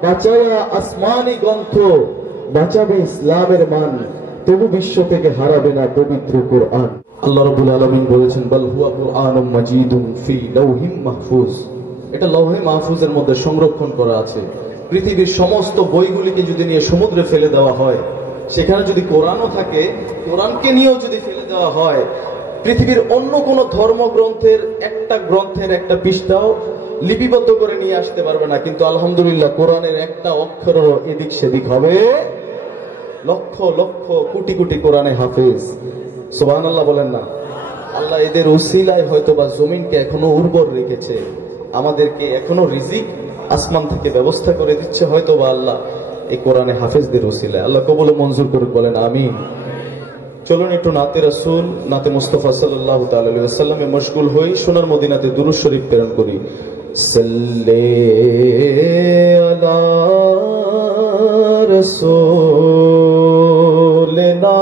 বাঁচায়া আসমানি গ্রন্থ, বাঁচাবে ইসলামের মান, তবু বিশ্ব থেকে হারাবে না পবিত্র কোরআন। আল্লাহ রাব্বুল আলামিন বলেছেন, বাল হুয়া কুরআনুম মাজিদুন ফি লাউহিম মাহফুজ। এটা লৌহে মাহফুজের মধ্যে সংরক্ষণ করা আছে। পৃথিবীর সমস্ত বইগুলিকে যদি নিয়ে সমুদ্রে ফেলে দেওয়া হয়, সেখানে যদি কোরআনও থাকে, কোরআনকে নিয়েও যদি ফেলে দেওয়া হয়, পৃথিবীর অন্য কোন ধর্মগ্রন্থের একটা পৃষ্ঠাও লিপিবদ্ধ করে নিয়ে আসতে পারবে না। কিন্তু আলহামদুলিল্লাহ কোরআনের একটা অক্ষরও এদিক সেদিক হবে। লক্ষ লক্ষ কোটি কোটি কোরআনে হাফেজ, সুবহানাল্লাহ বলেন না। আল্লাহ এদের উসিলায় হয়তো বা জমিনকে এখনো উর্বর রেখেছে, আমাদেরকে এখনো রিজিক আসমান থেকে ব্যবস্থা করে দিচ্ছে হয়তো বা আল্লাহ এই কোরআনে হাফেজদের উসিলায়। আল্লাহ কবুল ও মঞ্জুর করুক, বলেন আমিন। চলুন একটু নাতে রাসূল, নাতে মুস্তাফা সাল্লাল্লাহু তাআলা আলাইহি ওয়াসাল্লামে মশগুল হই, সোনার মদিনাতে দুরূদ শরীফ প্রেরণ করি। সাল্লে আলা রাসূলিনা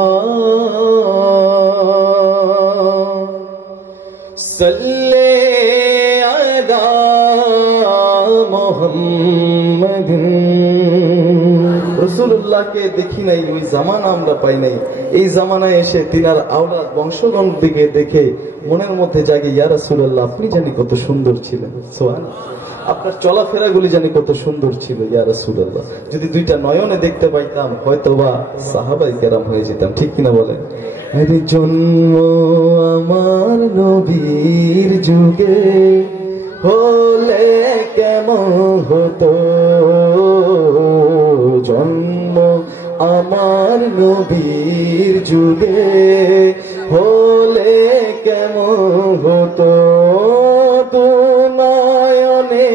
সাল্লে আলা মুহাম্মাদিন। রাসূলুল্লাহকে দেখি নাই, ওই জামানা আমরা পাই নাই। এই জামানায় এসে তিনার আওলাদ বংশগণ দিকে দেখে মনের মধ্যে জাগে, ইয়া রাসূলুল্লাহ আপনি জানি কত সুন্দর ছিলেন, সুবহানাল্লাহ আপনার চলাফেরাগুলি জানি কত সুন্দর ছিল ইয়া রাসূলুল্লাহ। যদি দুইটা নয়নে দেখতে পাইতাম হয়তোবা সাহাবায়ে কেরাম হয়ে যেতাম, ঠিক কিনা বলেন? আরে জন্ম আমার নবীর যুগে হলে কেমন হতো, জন্ম আমার নবীর যুগে হলে কেমন হতো, দুনয়নে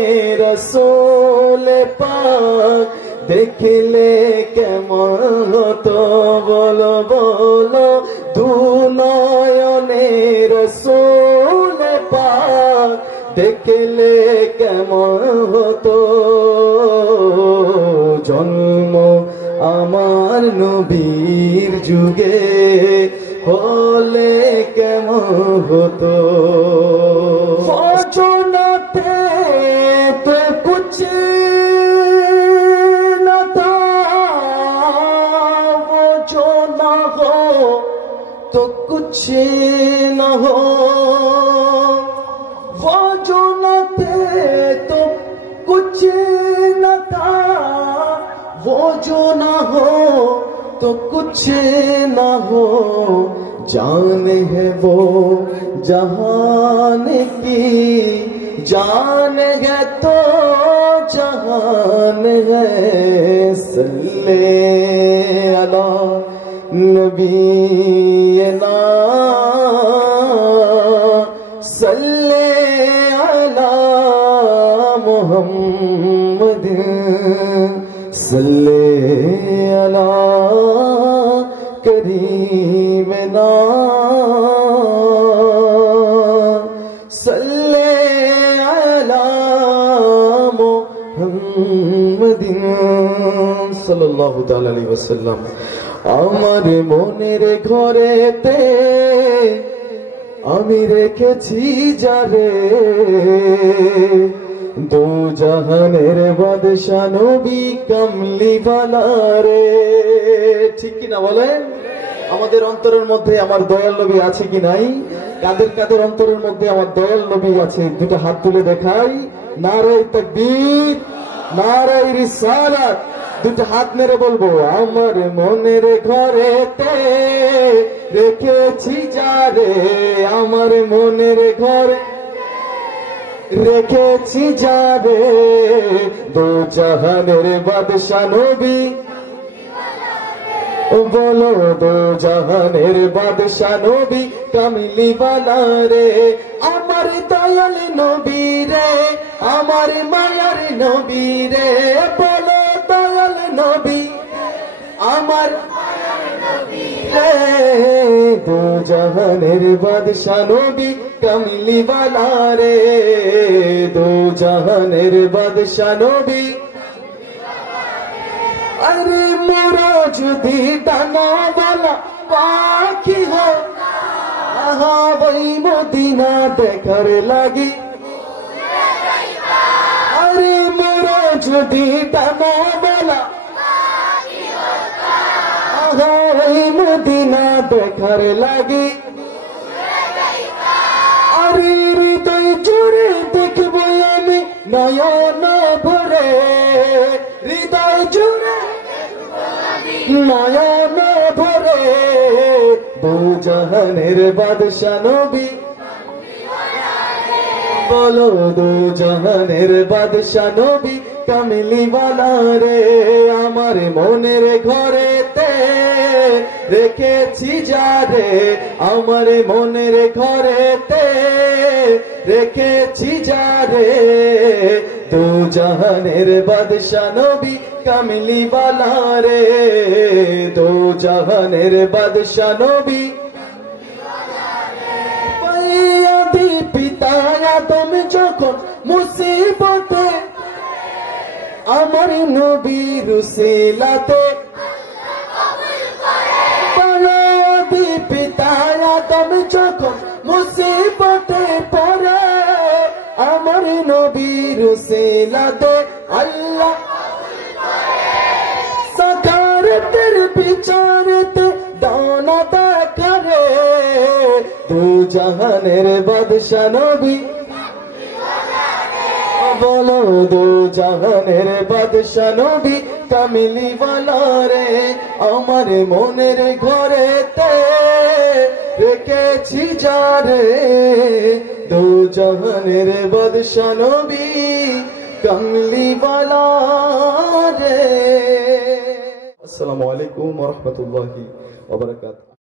রাসূল পাক দেখলে কেমন হতো, বলো বলো দুনয়নে রাসূল পাক দেখলে কেমন হতো, জন্ম আমার নবীর যুগে হলে কেমন হতো। ফজলতে তো কুছ না থা, वो जो ना हो तो कुछ ना हो, वो जो ना थे तो कुछ न था, वो जो ना हो तो कुछ ना हो, जान है वो जहान की, जान है तो जहान है। सल्ले अला नबीना सल्ले अला मुहम्मदिन सल्ले अला करीमना सल्ले अला मुहम्मदिन सल्लल्लाहु ताआला अलैहि वसल्लम। আমার মনের ঘরেতে আমি রেখেছি যারে, দু জাহানের বাদশা নবী কামলিওয়ালা রে, ঠিক কিনা বলেন? আমাদের অন্তরের মধ্যে আমার দয়াল নবী আছে কি নাই? কাদের কাদের অন্তরের মধ্যে আমার দয়াল নবী আছে? দুটো হাত তুলে দেখাই। নারায়ে তাকবীর, নারায়ে রিসালাত। দুটো হাত নেড়ে বলবো, আমার মনের ঘরেতে রেখেছি যারে, আমার মনের ঘরে রেখেছি যারে, দু জাহানের বাদশা নবী, বলো দু জাহানের বাদশা নবী কামলিওয়ালা রে, আমার দয়াল নবী রে, আমার মায়ার নবী রে, বলো দয়াল নবী আমার রে, দু জাহানের বাদশা নবী কামলিওয়ালা রে, দু জাহানের বাদশা নবী। अरे मोरा जुदी डानावाला पाखी हो, वही मदीना देखार लागी। अरे मोरा যদি টানা বেলা এই মদিনা দেখার লাগি আরে হৃদয় জুড়ে দেখবো আমি নয়ন ভরে হৃদয় জুড়ে নয়ন ভরে দু জাহানের বাদশা নবী বলো দু জাহানের বাদশা নবী কামলিওয়ালা রে আমার মনের ঘরেতে রেখেছি যারে আমার মনের ঘরেতে রেখেছি যারে দু জাহানের বাদশা নবী কামলিওয়ালা রে দু জাহানের বাদশা নবী আদি পিতা আদম যখন মুসিবতে আমার নবীর উসিলাতে আদি পিতা আদম যখন মুসিবতে পড়ে আমার নবীর উসিলাতে আল্লাহ সাকারতের বিচারতে দানা দেখারে দু জাহানের বাদশা নবী বলো দু জাহানের বাদশা নবী কামলিওয়ালা রে আমার মনের ঘরেতে রেখেছি যারে দু জাহানের বাদশা নবী কামলিওয়ালা রে। আসসালামু আলাইকুম ওয়া রাহমাতুল্লাহি ওয়া বারাকাতুহু।